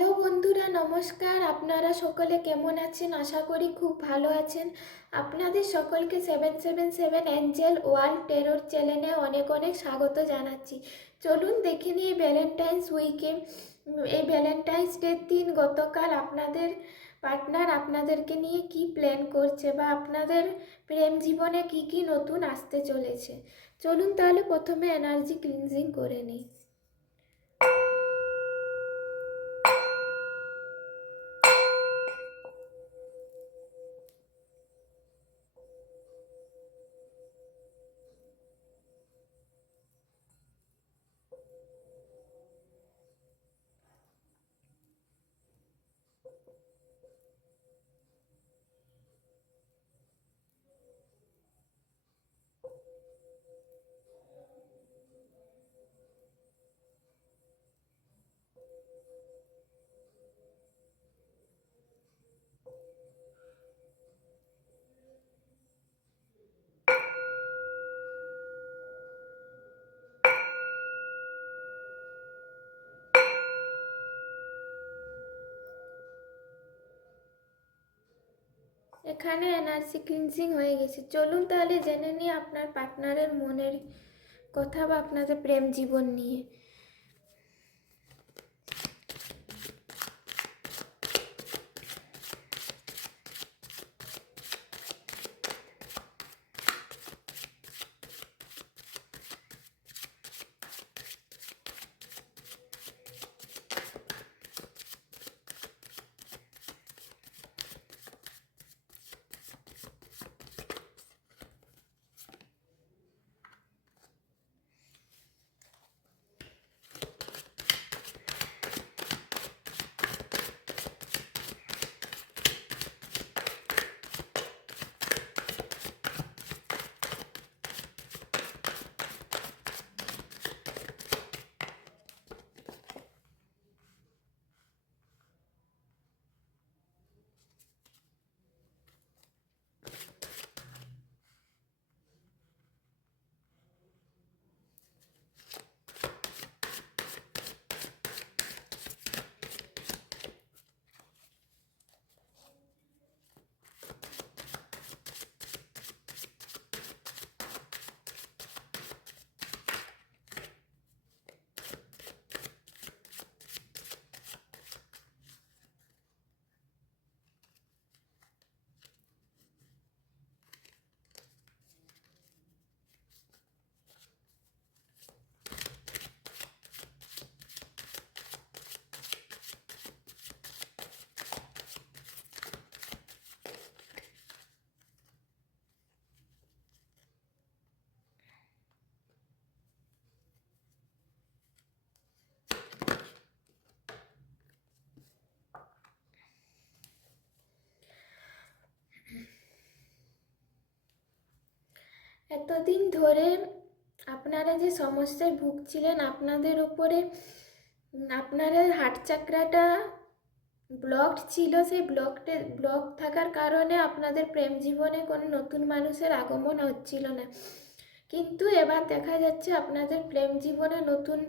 Hello বন্ধুরা, নমস্কার। আপনারা সকলে কেমন আছেন? আশা করি খুব ভালো আছেন। আপনাদের সকলকে 777 অ্যাঞ্জেল ওয়ার্ল্ড টেরর চ্যানেলে অনেক অনেক স্বাগত জানাচ্ছি। চলুন দেখে নিই ভ্যালেন্টাইন্স উইকে, এই ভ্যালেন্টাইন্স ডের দিন গতকাল আপনাদের পার্টনার আপনাদেরকে নিয়ে কি প্ল্যান করছে বা আপনাদের প্রেম জীবনে কি কি নতুন আসতে চলেছে। চলুন তাহলে প্রথমে এনার্জি ক্লিনজিং করে নিই। এখানে এনার্জি ক্লিনজিং হয়ে গেছে। চলুন তাহলে জেনে নিই আপনার পার্টনারের মনের কথা বা আপনাদের প্রেম জীবন নিয়ে। এতদিন ধরে আপনারা যে সমস্যায় ভুগছিলেন, আপনাদের উপরে আপনাদের হার্ট চাকরাটা ব্লকড ছিল। সেই ব্লক থাকার কারণে আপনাদের প্রেম জীবনে কোনো নতুন মানুষের আগমন হচ্ছিল না। কিন্তু এবার দেখা যাচ্ছে আপনাদের প্রেম জীবনে নতুন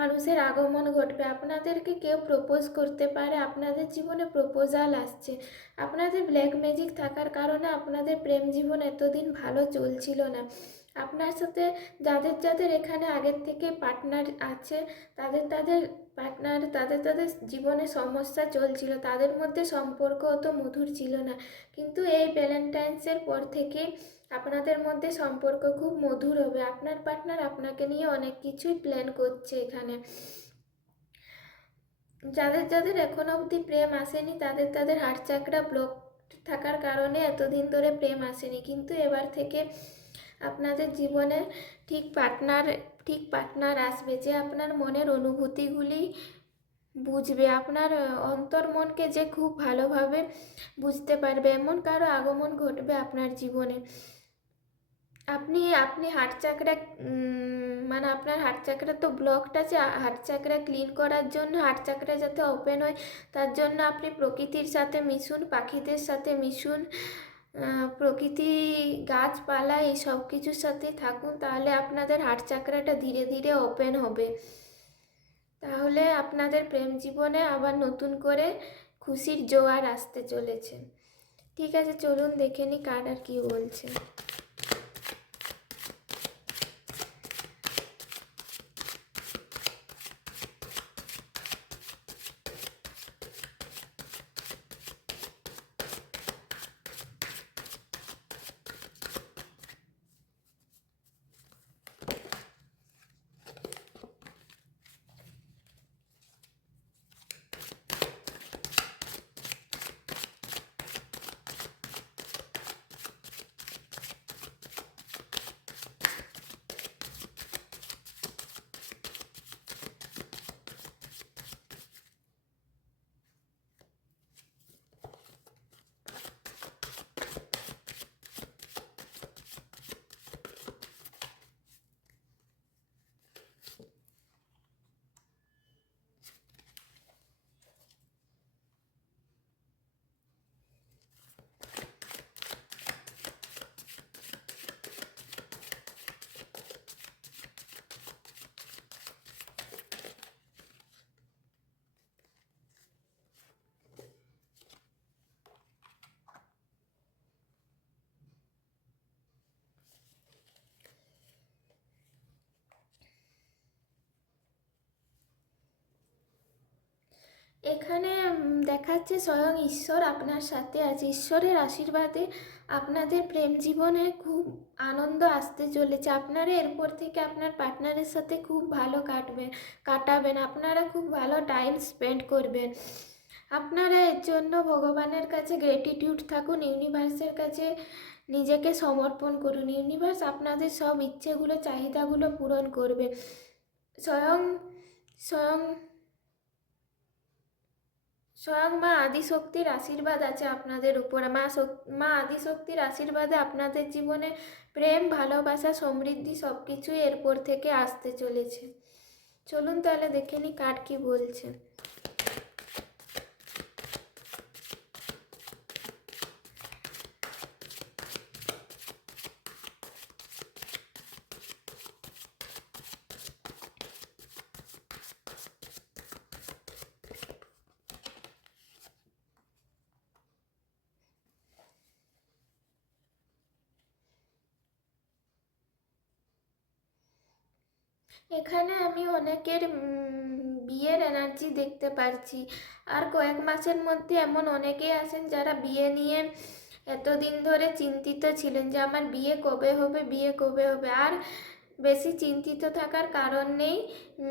মানুষের আগমন ঘটবে। আপনাদেরকে কেউ প্রপোজ করতে পারে, আপনাদের জীবনে প্রপোজাল আসছে। আপনাদের ব্ল্যাক ম্যাজিক থাকার কারণে আপনাদের প্রেম জীবন এতদিন ভালো চলছিল না। আপনার সাথে যাদের যাদের এখানে আগের থেকে পার্টনার আছে, তাদের জীবনে সমস্যা চলছিল, তাদের মধ্যে সম্পর্ক অত মধুর ছিল না। কিন্তু এই ভ্যালেন্টাইন্সের পর থেকে আপনাদের মধ্যে সম্পর্ক খুব মধুর হবে। আপনার পার্টনার আপনাকে নিয়ে অনেক কিছুই প্ল্যান করছে এখানে। যাদের যাদের এখনো অবধি প্রেম আসেনি, তাদের হার্ট চাকরা ব্লক থাকার কারণে এতদিন ধরে প্রেম আসেনি। কিন্তু এবার থেকে আপনাদের জীবনে ঠিক পার্টনার আসবে, যে আপনার মনের অনুভূতিগুলি বুঝবে, আপনার অন্তর্মনকে যে খুব ভালোভাবে বুঝতে পারবে, এমন কারো আগমন ঘটবে আপনার জীবনে। আপনি আপনি হার্ট চাকরা মানে আপনার হার্ট চাকরা তো ব্লকড আছে। হার্ট চাকরা ক্লিন করার জন্য, হার্ট চাকরা যাতে ওপেন হয়, তার জন্য আপনি প্রকৃতির সাথে মিশুন, পাখিদের সাথে মিশুন, প্রকৃতি, গাছপালা, এই সব কিছুর সাথে থাকুন। তাহলে আপনাদের হার্ট চাকরাটা ধীরে ধীরে ওপেন হবে। তাহলে আপনাদের প্রেম জীবনে আবার নতুন করে খুশির জোয়ার আসতে চলেছে। ঠিক আছে, চলুন দেখে নি কার্ড আর কি বলছে। এখানে দেখাচ্ছে স্বয়ং ঈশ্বর আপনার সাথে আছে। ঈশ্বরের আশীর্বাদে আপনাদের প্রেম জীবনে খুব আনন্দ আসতে চলেছে। আপনারা এরপর থেকে আপনার পার্টনারের সাথে খুব ভালো কাটাবেন, আপনারা খুব ভালো টাইম স্পেন্ড করবেন। আপনারা এর জন্য ভগবানের কাছে গ্রেটিটিউড থাকুন, ইউনিভার্সের কাছে নিজেকে সমর্পণ করুন। ইউনিভার্স আপনাদের সব ইচ্ছেগুলো, চাহিদাগুলো পূরণ করবে। স্বয়ং স্বয়ং স্বয়ং মা আদিশক্তির আশীর্বাদ আছে আপনাদের উপর। মা আদিশক্তির আশীর্বাদে আপনাদের জীবনে প্রেম, ভালোবাসা, সমৃদ্ধি সব কিছুই এরপর থেকে আসতে চলেছে। চলুন তাহলে দেখে নি কার্ড কি বলছে। এখানে আমি অনেকের বিয়ের এনার্জি দেখতে পারছি। আর কয়েক মাসের মধ্যে এমন অনেকেই আছেন যারা বিয়ে নিয়ে এতদিন ধরে চিন্তিত ছিলেন যে আমার বিয়ে কবে হবে, বিয়ে কবে হবে। আর বেশি চিন্তিত থাকার কারণ নেই,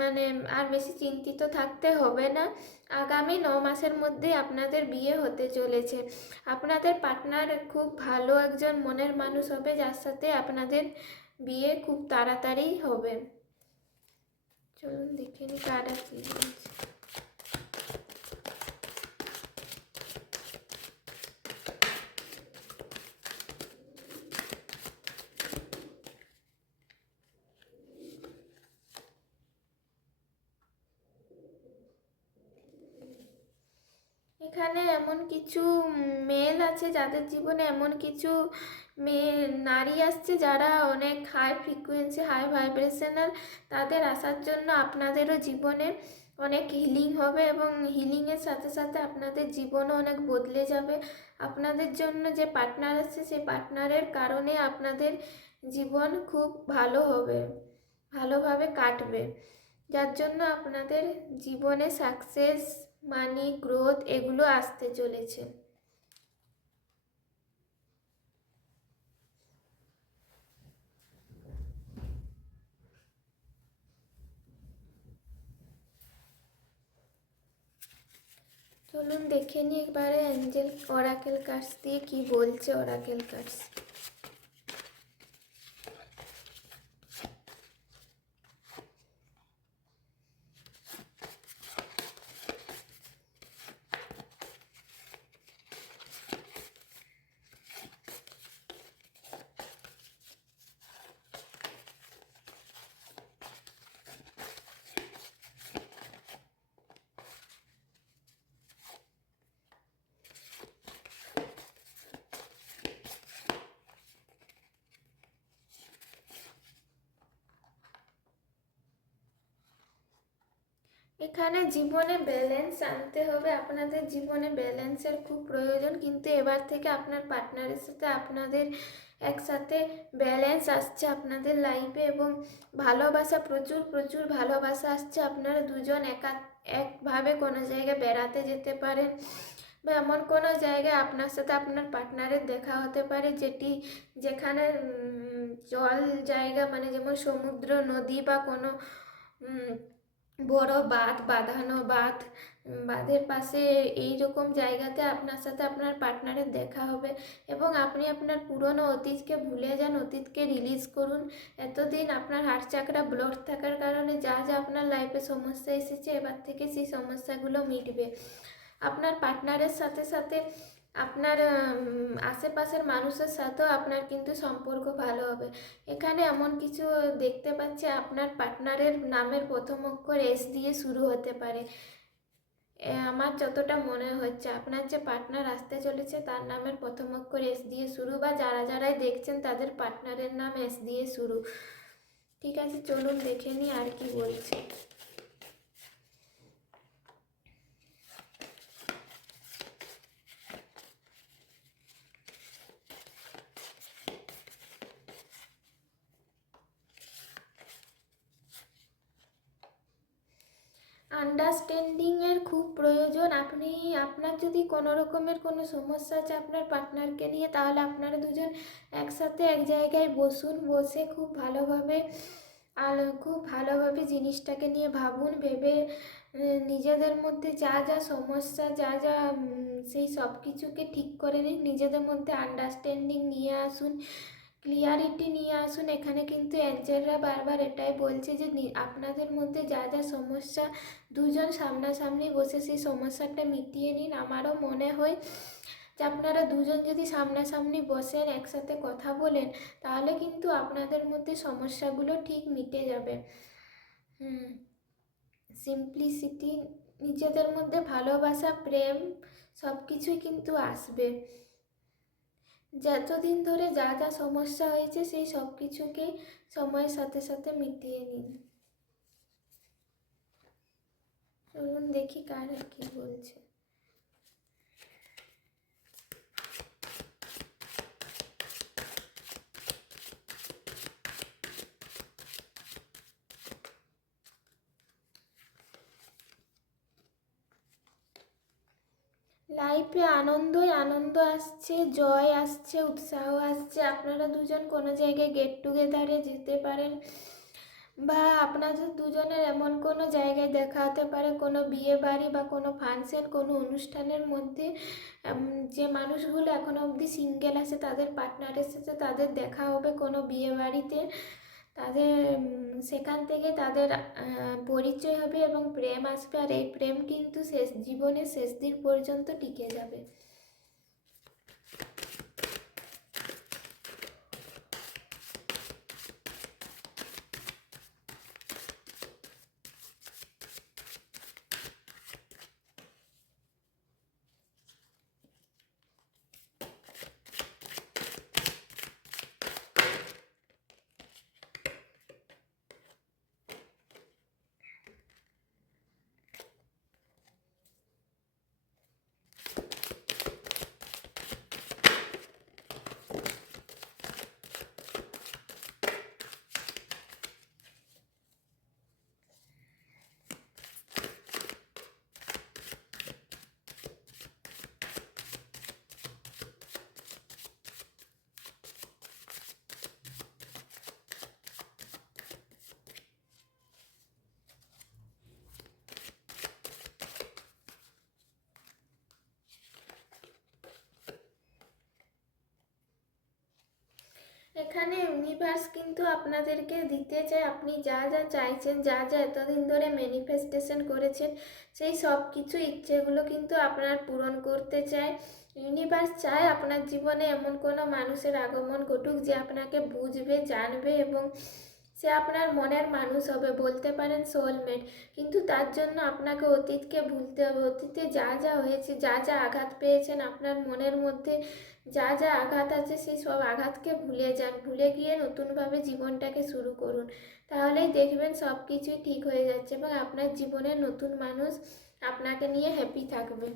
মানে আর বেশি চিন্তিত থাকতে হবে না। আগামী 9 মাসের মধ্যে আপনাদের বিয়ে হতে চলেছে। আপনাদের পার্টনার খুব ভালো একজন মনের মানুষ হবে, যার সাথে আপনাদের বিয়ে খুব তাড়াতাড়ি হবে। চলুন দেখে নি কার্ড আর কি বলছে। এখানে এমন কিছু মেল আছে যাদের জীবনে এমন কিছু মেয়ে নারী আসছে যারা অনেক হাই ফ্রিকুয়েন্সি, হাই ভাইব্রেশনাল। তাদের আসার জন্য আপনাদেরও জীবনে অনেক হিলিং হবে এবং হিলিংয়ের সাথে সাথে আপনাদের জীবনও অনেক বদলে যাবে। আপনাদের জন্য যে পার্টনার আসছে সেই পার্টনারের কারণে আপনাদের জীবন খুব ভালো হবে, ভালোভাবে কাটবে, যার জন্য আপনাদের জীবনে সাকসেস, মানি, গ্রোথ এগুলো আসতে চলেছে। চলুন দেখে নিই একবারে অ্যাঞ্জেল অরাকেল কার্ডস দিয়ে কি বলছে অরাকেল কার্ডস। এখানে জীবনে ব্যালেন্স আনতে হবে, আপনাদের জীবনে ব্যালেন্সের খুব প্রয়োজন, কিন্তু এবার থেকে আপনার পার্টনারের সাথে আপনাদের একসাথে ব্যালেন্স আসছে আপনাদের লাইফে, এবং ভালোবাসা, প্রচুর প্রচুর ভালোবাসা আসছে। আপনারা দুজন একভাবে কোনো জায়গায় বেড়াতে যেতে পারেন, বা এমন কোনো জায়গায় আপনার সাথে আপনার পার্টনারের দেখা হতে পারে যেখানে জল জায়গা, মানে যেমন সমুদ্র, নদী, বা কোনো বড় বাঁধানো বাঁধের পাশে এই রকম জায়গাতে আপনার সাথে আপনার পার্টনারের দেখা হবে, এবং আপনি আপনার পুরনো অতীতকে ভুলে যান, অতীতকে রিলিজ করুন। এতদিন আপনার হার্ট চাকরা ব্লক থাকার কারণে যা যা আপনার লাইফে সমস্যা এসেছে, এবার থেকে সেই সমস্যাগুলো মিটবে। আপনার পার্টনারের সাথে সাথে আপনার আশেপাশের মানুষের সাথেও আপনার কিন্তু সম্পর্ক ভালো হবে। এখানে এমন কিছু দেখতে পাচ্ছি, আপনার পার্টনারের নামের প্রথম অক্ষর এস দিয়ে শুরু হতে পারে। আমার যতটা মনে হচ্ছে, আপনার যে পার্টনার আসতে চলেছে তার নামের প্রথম অক্ষর এস দিয়ে শুরু, বা যারা যারাই দেখছেন তাদের পার্টনারের নাম এস দিয়ে শুরু। ঠিক আছে, চলুন দেখে নিই আর কি বলছে। আন্ডারস্ট্যান্ডিংয়ের খুব প্রয়োজন। আপনার যদি কোনো রকমের কোনো সমস্যা আছে আপনার পার্টনারকে নিয়ে, তাহলে আপনারা দুজন একসাথে এক জায়গায় বসুন, বসে খুব ভালোভাবে জিনিসটাকে নিয়ে ভাবুন, ভেবে নিজেদের মধ্যে যা যা সমস্যা, যা যা সেই সব কিছুকে ঠিক করে নিন, নিজেদের মধ্যে আন্ডারস্ট্যান্ডিং নিয়ে আসুন, ক্লিয়ারিটি নিয়ে আসুন। এখানে কিন্তু অ্যাঞ্জেলরা বারবার এটাই বলছে যে আপনাদের মধ্যে যা যা সমস্যা, দুজন সামনাসামনি বসে সেই সমস্যাটা মিটিয়ে নিন। আমারও মনে হয় যে আপনারা দুজন যদি সামনাসামনি বসেন, একসাথে কথা বলেন, তাহলে কিন্তু আপনাদের মধ্যে সমস্যাগুলো ঠিক মিটে যাবে। সিম্পলিসিটি, নিজেদের মধ্যে ভালোবাসা, প্রেম, সব কিছুই কিন্তু আসবে। যতদিন ধরে যা যা সমস্যা হয়েছে সেই সব কিছুকে সময়ের সাথে সাথে মিটিয়ে নিন। চলুন দেখি কার কি বলছে। লাইফে আনন্দই আনন্দ আসছে, জয় আসছে, উৎসাহ আসছে। আপনারা দুজন কোনো জায়গায় গেট টুগেদারে যেতে পারেন, বা আপনাদের দুজনের এমন কোনো জায়গায় দেখা হতে পারে, কোনো বিয়ে বাড়ি বা কোনো ফাংশন, কোনো অনুষ্ঠানের মধ্যে যে মানুষগুলো এখনো অবধি সিঙ্গেল আছে তাদের পার্টনারের সাথে তাদের দেখা হবে কোনো বিয়ে বাড়িতে। তাদের সেখান থেকে তাদের পরিচয় হবে এবং প্রেম আসবে, আর এই প্রেম কিন্তু জীবনের শেষ দিন পর্যন্ত টিকে যাবে। এখানে ইউনিভার্স কিন্তু আপনাদেরকে দিতে চায়, আপনি যা যা চাইছেন, যা যা এতদিন ধরে ম্যানিফেস্টেশন করেছেন, সেই সব কিছু ইচ্ছেগুলো কিন্তু আপনার পূরণ করতে চায়। ইউনিভার্স চায় আপনার জীবনে এমন কোনো মানুষের আগমন ঘটুক যে আপনাকে বুঝবে, জানবে, এবং সে আপনার মনের মানুষ হবে, বলতে পারেন সোলমেট। কিন্তু তার জন্য আপনাকে অতীতকে ভুলতে হবে। অতীতে যা যা হয়েছে, যা যা আঘাত পেয়েছেন, আপনার মনের মধ্যে যা যা আঘাত আছে, সেই সব আঘাতকে ভুলে যান। ভুলে গিয়ে নতুনভাবে জীবনটাকে শুরু করুন। তাহলেই দেখবেন সব কিছুই ঠিক হয়ে যাচ্ছে এবং আপনার জীবনে নতুন মানুষ আপনাকে নিয়ে হ্যাপি থাকবে।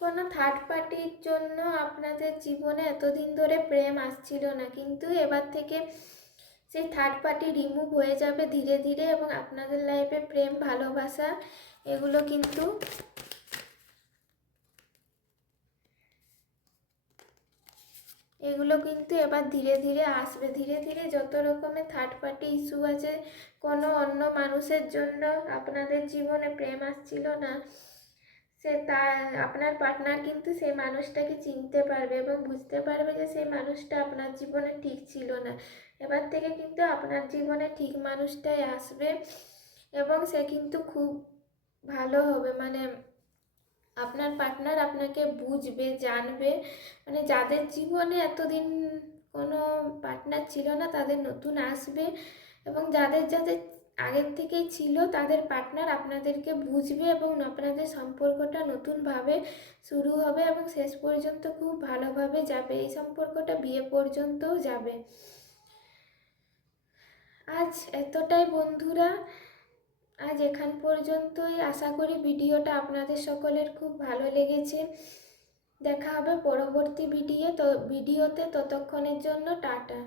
কোনো থার্ড পার্টির জন্য আপনাদের জীবনে এতদিন ধরে প্রেম আসছিল না, কিন্তু এবার থেকে সেই থার্ড পার্টি রিমুভ হয়ে যাবে ধীরে ধীরে এবং আপনাদের লাইফে প্রেম, ভালোবাসা এগুলো কিন্তু এবার ধীরে ধীরে আসবে। ধীরে ধীরে যত রকমের থার্ড পার্টি ইস্যু আছে, কোনো অন্য মানুষের জন্য আপনাদের জীবনে প্রেম আসছিল না, আপনার পার্টনার কিন্তু সেই মানুষটাকে চিনতে পারবে এবং বুঝতে পারবে যে সেই মানুষটা আপনার জীবনে ঠিক ছিল না। এবার থেকে কিন্তু আপনার জীবনে ঠিক মানুষটাই আসবে এবং সে কিন্তু খুব ভালো হবে। মানে আপনার পার্টনার আপনাকে বুঝবে, জানবে। মানে যাদের জীবনে এতদিন কোনো পার্টনার ছিল না, তাদের নতুন আসবে এবং যাদের যাদের আগের থেকেই ছিল, তাদের পার্টনার আপনাদেরকে বুঝবে এবং আপনাদের সম্পর্কটা নতুনভাবে শুরু হবে এবং শেষ পর্যন্ত খুব ভালোভাবে যাবে। এই সম্পর্কটা বিয়ে পর্যন্তও যাবে। আজ এতটাই বন্ধুরা, আজ এখান পর্যন্তই। আশা করি ভিডিওটা আপনাদের সকলের খুব ভালো লেগেছে। দেখা হবে পরবর্তী ভিডিওতে, ততক্ষণের জন্য টাটা।